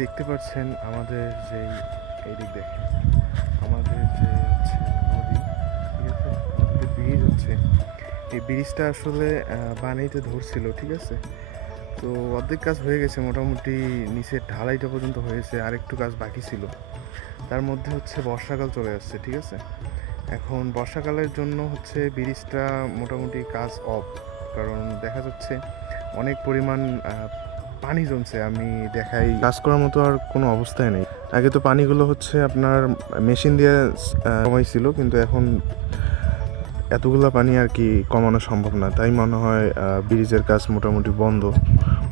দেখতে পাচ্ছেন আমাদের যে এই দিক দেখেন আমাদের যে হচ্ছে নদী, ঠিক আছে, নদীতে ব্রিজ হচ্ছে। এই ব্রিজটা আসলে বানাইতে ধরছিল, ঠিক আছে। তো অর্ধেক কাজ হয়ে গেছে, মোটামুটি নিচের ঢালাইটা পর্যন্ত হয়েছে, আরেকটু কাজ বাকি ছিল। তার মধ্যে হচ্ছে বর্ষাকাল চলে আসছে, ঠিক আছে। এখন বর্ষাকালের জন্য হচ্ছে ব্রিজটা মোটামুটি কাজ অফ, কারণ দেখা যাচ্ছে অনেক পরিমাণ পানি জমছে। আমি দেখাই, কাজ করার মতো আর কোনো অবস্থায় নেই। আগে তো পানিগুলো হচ্ছে আপনার মেশিন দিয়ে কমাইছিল, কিন্তু এখন এতগুলো পানি আর কি কমানো সম্ভব না। তাই মনে হয় ব্রিজের কাজ মোটামুটি বন্ধ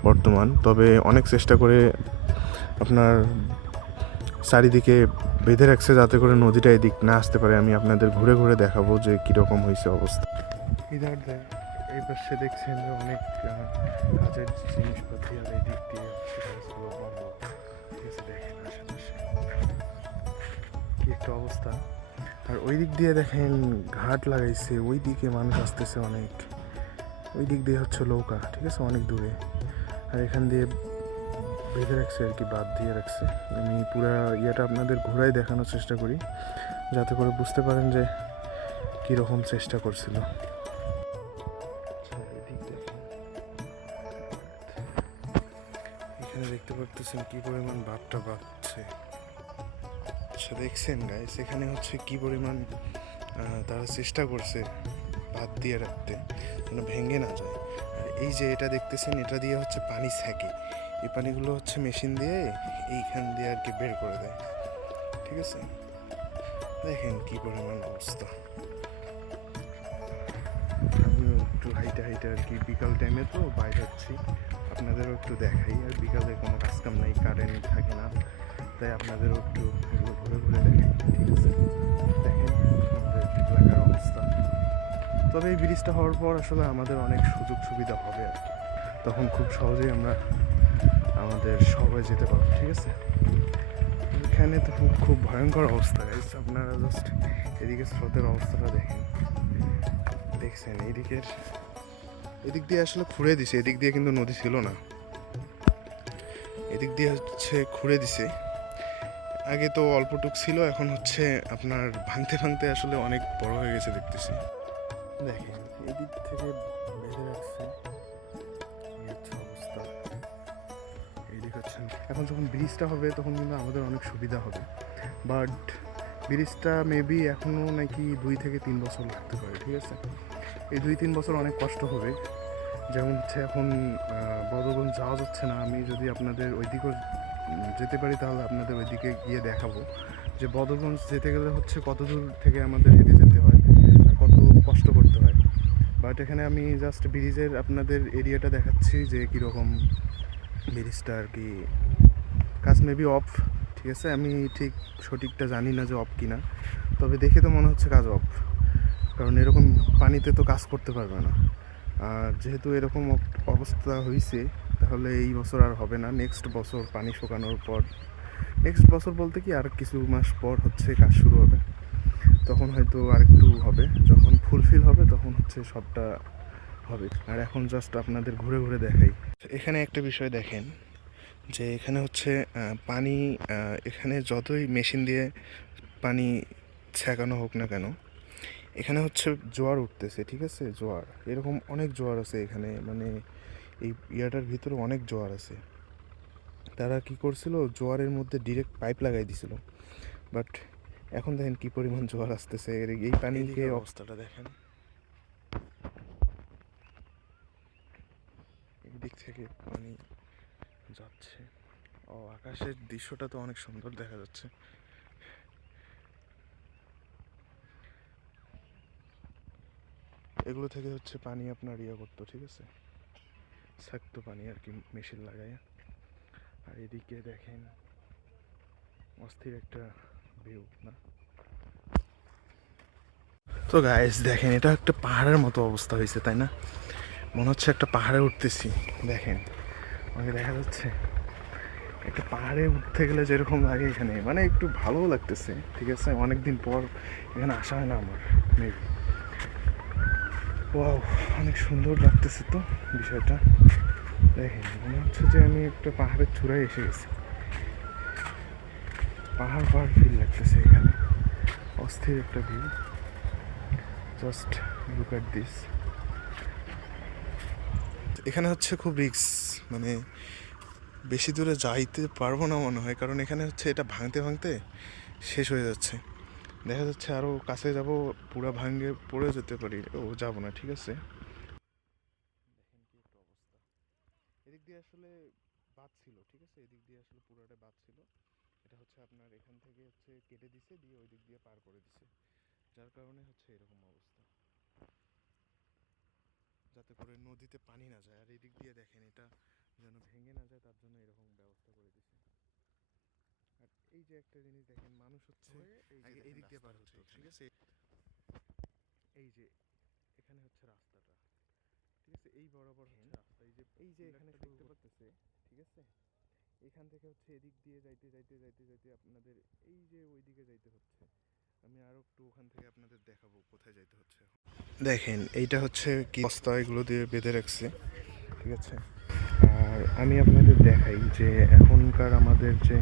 বর্তমান। তবে অনেক চেষ্টা করে আপনার চারিদিকে বেঁধে রাখছে যাতে করে নদীটা এদিক না আসতে পারে। আমি আপনাদের ঘুরে ঘুরে দেখাবো যে কীরকম হয়েছে অবস্থা। ইধার দেয় এই পাশে দেখছেন যে অনেক কাজের জিনিসপাতি, আর এই দিক দিয়ে কাজগুলো বন্ধ, ঠিক আছে। দেখেন আশেপাশে কি একটা অবস্থা। আর ওই দিক দিয়ে দেখেন ঘাট লাগাইছে, ওই দিকে মানুষ আসতেছে অনেক। ওই দিক দিয়ে হচ্ছে নৌকা, ঠিক আছে, অনেক দূরে। আর এখান দিয়ে বেঁধে রাখছে আর কি, বাদ দিয়ে রাখছে। আমি পুরা ইয়েটা আপনাদের ঘোরাই দেখানোর চেষ্টা করি, যাতে করে বুঝতে পারেন যে কীরকম চেষ্টা করছিল। এখানে দেখতে পারতেছেন কি পরিমাণ বাঁধটা বাঁধছে। আচ্ছা দেখছেন গাইস, এখানে হচ্ছে কি পরিমাণ তারা চেষ্টা করছে বাঁধ দিয়ে রাখতে, যেন ভেঙে না যায়। আর এই যে এটা দেখতেছেন, এটা দিয়ে হচ্ছে পানি ছ্যাঁকে। এই পানিগুলো হচ্ছে মেশিন দিয়ে এইখান দিয়ে আর কি বের করে দেয়, ঠিক আছে। দেখেন কি পরিমাণ অবস্থা। আমিও একটু হাইটে হাইটে আর কি বিকাল টাইমে তো বাইরে যাচ্ছি, আপনাদেরও একটু দেখাই। আর বিকালে কোনো কাজকাম নাই, কারেন্ট থাকে না, তাই আপনাদেরও একটু এগুলো ঘুরে ঘুরে দেখাই, ঠিক আছে। দেখেন আমাদের এলাকার অবস্থা। তবে এই ব্রিজটা হওয়ার পর আসলে আমাদের অনেক সুযোগ সুবিধা হবে আর কি, তখন খুব সহজেই আমরা আমাদের শহরে যেতে পারবো, ঠিক আছে। এখানে তো খুব ভয়ঙ্কর অবস্থা গাইস, আপনারা জাস্ট এদিকে স্রোতের অবস্থাটা দেখেন। দেখছেন এদিক দিয়ে আসলে খুঁড়ে দিছে, এদিক দিয়ে কিন্তু নদী ছিল না, এদিক দিয়ে হচ্ছে খুঁড়ে দিছে। আগে তো অল্পটুক ছিল, এখন হচ্ছে আপনার ভাঙতে ভাঙতে আসলে অনেক বড় হয়ে গেছে দেখতেছি। দেখেন এদিক থেকে বেঁধে রাখছে, এই হচ্ছে অবস্থা। এইদিক হচ্ছে, এখন যখন ব্রিজটা হবে তখন কিন্তু আমাদের অনেক সুবিধা হবে। বাট ব্রিজটা মেবি এখনও নাকি 2 থেকে 3 বছর লাগতে পারে, ঠিক আছে। এই 2-3 বছর অনেক কষ্ট হবে। যেমন হচ্ছে এখন বদরগঞ্জ যাওয়া যাচ্ছে না। আমি যদি আপনাদের ওইদিকেও যেতে পারি তাহলে আপনাদের ওইদিকে গিয়ে দেখাবো যে বদরগঞ্জ যেতে গেলে হচ্ছে কত দূর থেকে আমাদের হেঁটে যেতে হয় আর কত কষ্ট করতে হয়। বাট এখানে আমি জাস্ট ব্রিজের আপনাদের এরিয়াটা দেখাচ্ছি যে কীরকম ব্রিজটা আর কি কাজ মেবি অফ, ঠিক আছে। আমি ঠিক সঠিকটা জানি না যে অফ কিনা, তবে দেখে তো মনে হচ্ছে কাজ অফ, কারণ এরকম পানিতে তো কাজ করতে পারবে না। আর যেহেতু এরকম অবস্থা হয়েছে, তাহলে এই বছর আর হবে না। নেক্সট বছর পানি শুকানোর পর, নেক্সট বছর বলতে কি আর কিছু মাস পর হচ্ছে কাজ শুরু হবে, তখন হয়তো আরেকটু হবে। যখন ফুলফিল হবে তখন হচ্ছে সবটা হবে। আর এখন জাস্ট আপনাদের ঘুরে ঘুরে দেখাই। এখানে একটা বিষয় দেখেন যে এখানে হচ্ছে পানি, এখানে যতই মেশিন দিয়ে পানি ছেঁকানো হোক না কেন, এখানে হচ্ছে জোয়ার উঠতেছে, ঠিক আছে। জোয়ার এরকম অনেক জোয়ার আছে এখানে, মানে এই ইয়াটার ভিতরে অনেক জোয়ার আছে। তারা কি করছিল, জোয়ারের মধ্যে ডিরেক্ট পাইপ লাগাই দিছিল। বাট এখন দেখেন কি পরিমাণ জোয়ার আসতেছে, এই পানিকে অবস্থাটা দেখেন। এই দিক থেকে পানি যাচ্ছে। ও আকাশের দৃশ্যটা তো অনেক সুন্দর দেখা যাচ্ছে। এগুলো থেকে হচ্ছে পানি আপনার ইয়ে করতো, ঠিক আছে, ছাকতো পানি আর কি মেশিন লাগায়। আর এদিকে দেখেন অস্থির একটা ভিউ না। তো গাইস দেখেন, এটা একটা পাহাড়ের মতো অবস্থা হয়েছে, তাই না? মনে হচ্ছে একটা পাহাড়ে উঠতেছি। দেখেন আমাকে দেখা যাচ্ছে একটা পাহাড়ে উঠতে গেলে যেরকম লাগে এখানে, মানে একটু ভালোও লাগতেছে, ঠিক আছে। অনেকদিন পর এখানে আসা হয় না আমার মেবি। ওয়াও, অনেক সুন্দর লাগতেছে তো বিষয়টা। দেখেন মনে হচ্ছে যে আমি একটা পাহাড়ের চূড়ায় এসে গেছি। পাহাড় পাহাড় ফিল লাগতেছে এখানে, অস্থির একটা view. Just look at this. এখানে হচ্ছে খুব রিস্ক, মানে বেশি দূরে যাইতে পারবো না মনে হয়, কারণ এখানে হচ্ছে এটা ভাঙতে ভাঙতে শেষ হয়ে যাচ্ছে। দেখা যাচ্ছে আরও কাছে যাব, পুরা ভাঙে পড়ে যেতে পারি। ও যাবো না, ঠিক আছে। এদিক দিয়ে আসলে বাদ ছিল, ঠিক আছে, এদিক দিয়ে আসলে পুরোটা বাদ ছিল। এটা হচ্ছে আপনার এখান থেকে হচ্ছে কেটে দিছে, দিয়ে ওই দিক দিয়ে পার করে দিছে, যার কারণে হচ্ছে এরকম অবস্থা, যাতে করে নদীতে পানি না যায়। আর এদিক দিয়ে দেখেন এটা যেন ভেঙে না যায়, তার জন্য এরকম ব্যবস্থা করে দিছে। আর এই যে একটা জিনিস দেখেন, মানুষ হচ্ছে আগে এদিক দিয়ে পার হতো, ঠিক আছে। এই যে এখানে হচ্ছে রাস্তাটা, ঠিক আছে, এই বরাবর হচ্ছে রাস্তা, এই যে এখানে দেখতে পারতেছে, ঠিক আছে। এখান থেকে হচ্ছে এদিক দিয়ে যাইতে যাইতে যাইতে যাইতে আপনাদের এই যে ওইদিকে যাইতে হচ্ছে। আমি আরো একটু ওখান থেকে আপনাদের দেখাবো কোথায় যাইতে হচ্ছে। দেখেন এইটা হচ্ছে কি বস্তা, এগুলো দিয়ে বেঁধে রাখছে, ঠিক আছে। আর আমি আপনাদের দেখাই যে এখনকার আমাদের যে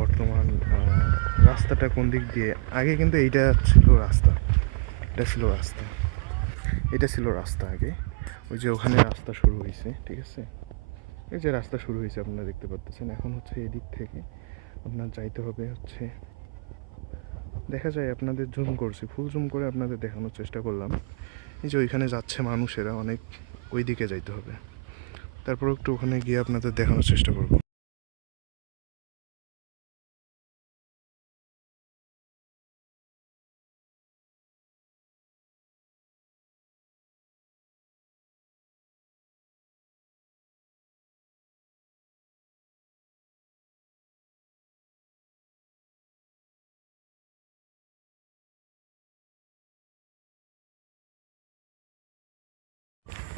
বর্তমান রাস্তাটা কোন দিক দিয়ে। আগে কিন্তু এইটা ছিল রাস্তা, এটা ছিল রাস্তা, এটা ছিল রাস্তা আগে। ওই যে ওখানে রাস্তা শুরু হয়েছে, ঠিক আছে, এই যে রাস্তা শুরু হয়েছে আপনারা দেখতে পাচ্ছেন। এখন হচ্ছে এদিক থেকে আপনার যাইতে হবে হচ্ছে, দেখা যায় আপনাদের জুম করছি, ফুল জুম করে আপনাদের দেখানোর চেষ্টা করলাম। এই যে ওইখানে যাচ্ছে মানুষেরা অনেক, ওই দিকে যাইতে হবে। তারপর একটু ওখানে গিয়ে আপনাদের দেখানোর চেষ্টা করব।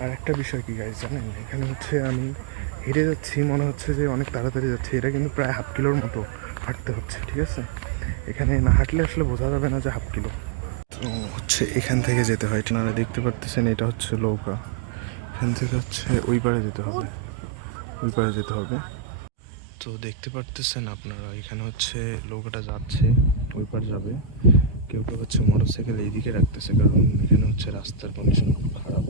আর একটা বিষয় কি গাইজ জানেন, এখানে হচ্ছে আমি হেঁটে যাচ্ছি, মনে হচ্ছে যে অনেক তাড়াতাড়ি যাচ্ছে, এটা কিন্তু প্রায় হাফ কিলোর মতো হাঁটতে হচ্ছে, ঠিক আছে। এখানে না হাঁটলে আসলে বোঝা যাবে না যে হাফ কিলো। তো হচ্ছে এখান থেকে যেতে হয়, আপনারা দেখতে পারতেছেন এটা হচ্ছে নৌকা, এখান থেকে হচ্ছে ওই পারে যেতে হবে, ওই পারে যেতে হবে। তো দেখতে পারতেছেন আপনারা, এখানে হচ্ছে নৌকাটা যাচ্ছে, ওই পার যাবে। কেউ কেউ হচ্ছে মোটরসাইকেল এইদিকে রাখতেছে, কারণ এখানে হচ্ছে রাস্তার কন্ডিশন খুব খারাপ।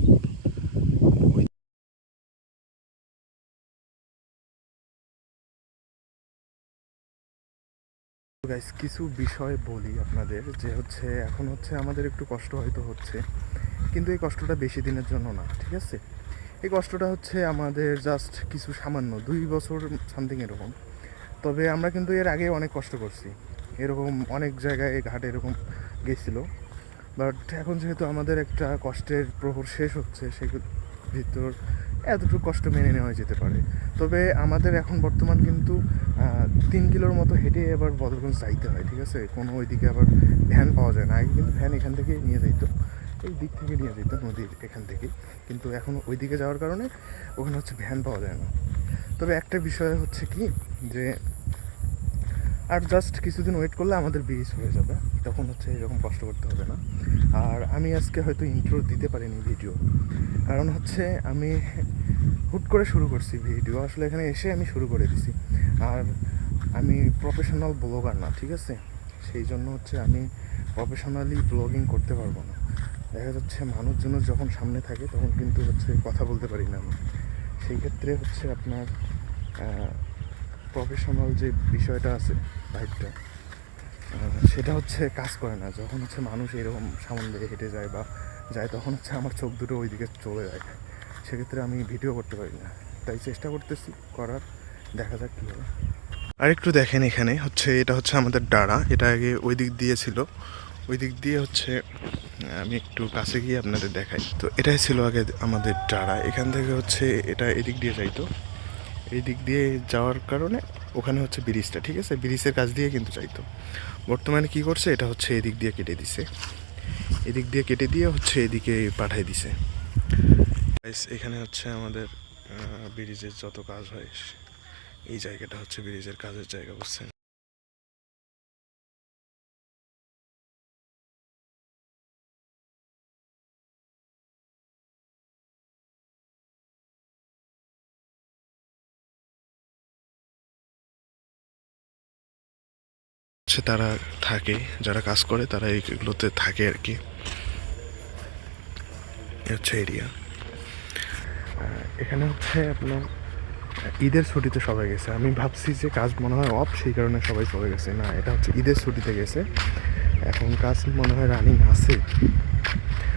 ওই গাইস কিছু বিষয় বলি আপনাদের, যে হচ্ছে এখন হচ্ছে আমাদের একটু কষ্ট হয়তো হচ্ছে, কিন্তু এই কষ্টটা বেশি দিনের জন্য না, ঠিক আছে। এই কষ্টটা হচ্ছে আমাদের জাস্ট কিছু সামান্য 2 বছর সামথিং এরকম। তবে আমরা কিন্তু এর আগে অনেক কষ্ট করছি, এরকম অনেক জায়গায় ঘাট এরকম গেছিলো। বাট এখন যেহেতু আমাদের একটা কষ্টের প্রহর শেষ হচ্ছে, সেগুলোর ভিতর এতটুকু কষ্ট মেনে নেওয়া যেতে পারে। তবে আমাদের এখন বর্তমান কিন্তু 3 কিলোর মতো হেঁটে আবার বদরগঞ্জ যাইতে হয়, ঠিক আছে। কোনো ওইদিকে আবার ভ্যান পাওয়া যায় না, আগে কিন্তু ভ্যান এখান থেকে নিয়ে যাইতো, এই দিক থেকে নিয়ে যেত নদীর এখান থেকে। কিন্তু এখন ওই দিকে যাওয়ার কারণে ওখানে হচ্ছে ভ্যান পাওয়া যায় না। তবে একটা বিষয় হচ্ছে কি, যে আর জাস্ট কিছুদিন ওয়েট করলে আমাদের ব্রিজ হয়ে যাবে, তখন হচ্ছে এরকম কষ্ট করতে হবে না। আর আমি আজকে হয়তো ইন্ট্রো দিতে পারিনি ভিডিও, কারণ হচ্ছে আমি হুট করে শুরু করছি ভিডিও, আসলে এখানে এসে আমি শুরু করে দিছি। আর আমি প্রফেশনাল ব্লগার না, ঠিক আছে, সেই জন্য হচ্ছে আমি প্রফেশনালি ব্লগিং করতে পারবো না। দেখা যাচ্ছে মানুষজন যখন সামনে থাকে তখন কিন্তু হচ্ছে কথা বলতে পারি না আমি। সেই ক্ষেত্রে হচ্ছে আপনার প্রফেশনাল যে বিষয়টা আছে, ভাইবটা, সেটা হচ্ছে কাজ করে না যখন হচ্ছে মানুষ এরকম সামনে দিয়ে হেঁটে যায় বা যায়, তখন হচ্ছে আমার চোখ দুটো ওই দিকে চলে যায়, সেক্ষেত্রে আমি ভিডিও করতে পারি না। তাই চেষ্টা করতেছি করার, দেখা যাক কী হবে। আর একটু দেখেন, এখানে হচ্ছে এটা হচ্ছে আমাদের ডাড়া, এটা আগে ওই দিক দিয়ে ছিল, ওই দিক দিয়ে হচ্ছে আমি একটু কাছে গিয়ে আপনাদের দেখাই। তো এটাই ছিল আগে আমাদের ডাড়া, এখান থেকে হচ্ছে এটা এদিক দিয়ে যাইতো, এই দিক দিয়ে যাওয়ার কারণে ওখানে হচ্ছে ব্রিজটা, ঠিক আছে, ব্রিজের কাছ দিয়ে কিন্তু যাইতো। বর্তমানে কি করছে, এটা হচ্ছে এদিক দিয়ে কেটে দিছে, এদিক দিয়ে কেটে দিয়ে হচ্ছে এদিকে পাঠাই দিছে। এখানে হচ্ছে আমাদের ব্রিজের যত কাজ হয়, এই জায়গাটা হচ্ছে ব্রিজের কাজের জায়গা, বুঝছেন। হচ্ছে তারা থাকে, যারা কাজ করে তারা এইগুলোতে থাকে আর কি। এই হচ্ছে এরিয়া। এখানে হচ্ছে আপনার ঈদের ছুটিতে সবাই গেছে। আমি ভাবছি যে কাজ মনে হয় অফ, সেই কারণে সবাই চলে গেছে। না, এটা হচ্ছে ঈদের ছুটিতে গেছে। এখন কাজ মনে হয় রানিং আছে,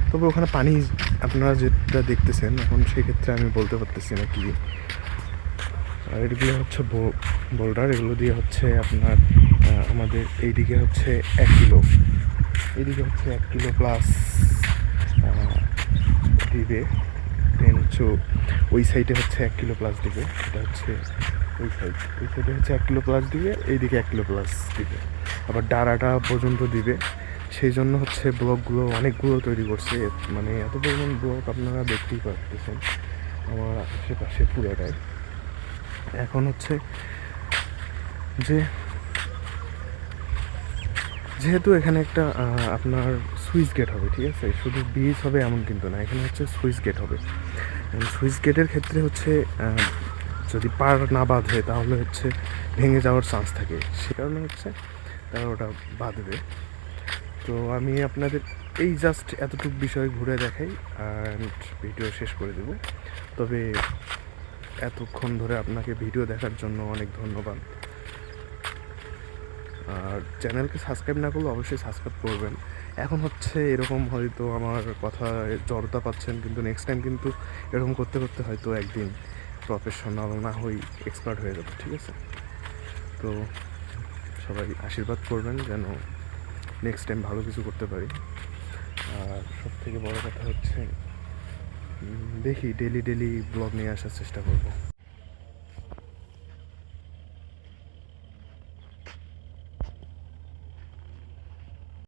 তবে ওখানে পানি আপনারা যেটা দেখতেছেন এখন, সেক্ষেত্রে আমি বলতে পারতেছি না কি। আর এগুলো হচ্ছে বোল্ডার, এগুলো দিয়ে হচ্ছে আপনার আমাদের এইদিকে হচ্ছে 1 কিলো, এইদিকে হচ্ছে 1 কিলো প্লাস দিবে। দেন হচ্ছে ওই সাইডে হচ্ছে 1 কিলো প্লাস দিবে। এটা হচ্ছে ওই সাইডে হচ্ছে 1 কিলো প্লাস দিবে, এইদিকে 1 কিলো প্লাস দিবে, আবার ডারাটা পর্যন্ত দিবে। সেই জন্য হচ্ছে ব্লকগুলো অনেকগুলো তৈরি করছে, মানে এত পরিমাণ ব্লক আপনারা দেখতেই পারতেছেন আমার আশেপাশে পুরোটাই। এখন হচ্ছে যে যেহেতু এখানে একটা আপনার সুইচ গেট হবে, ঠিক আছে, শুধু ব্রিজ হবে এমন কিন্তু না, এখানে হচ্ছে সুইচ গেট হবে। সুইচ গেটের ক্ষেত্রে হচ্ছে যদি পার না বাঁধে তাহলে হচ্ছে ভেঙে যাওয়ার চান্স থাকে, সে কারণে হচ্ছে তারা ওটা বাঁধবে। তো আমি আপনাদের এই জাস্ট এতটুকু বিষয় ঘুরে দেখাই অ্যান্ড ভিডিও শেষ করে দেব। তবে এতক্ষণ ধরে আপনাকে ভিডিও দেখার জন্য অনেক ধন্যবাদ। আর চ্যানেলকে সাবস্ক্রাইব না করলে অবশ্যই সাবস্ক্রাইব করবেন। এখন হচ্ছে এরকম হয়তো আমার কথা জড়তা পাচ্ছেন, কিন্তু নেক্সট টাইম কিন্তু এরকম করতে করতে হয়তো একদিন প্রফেশনাল না হই এক্সপার্ট হয়ে যাবে, ঠিক আছে। তো সবাই আশীর্বাদ করবেন যেন নেক্সট টাইম ভালো কিছু করতে পারি। আর সবথেকে বড় কথা হচ্ছে দেখি ডেলি ব্লগ নিয়ে আসার চেষ্টা করব।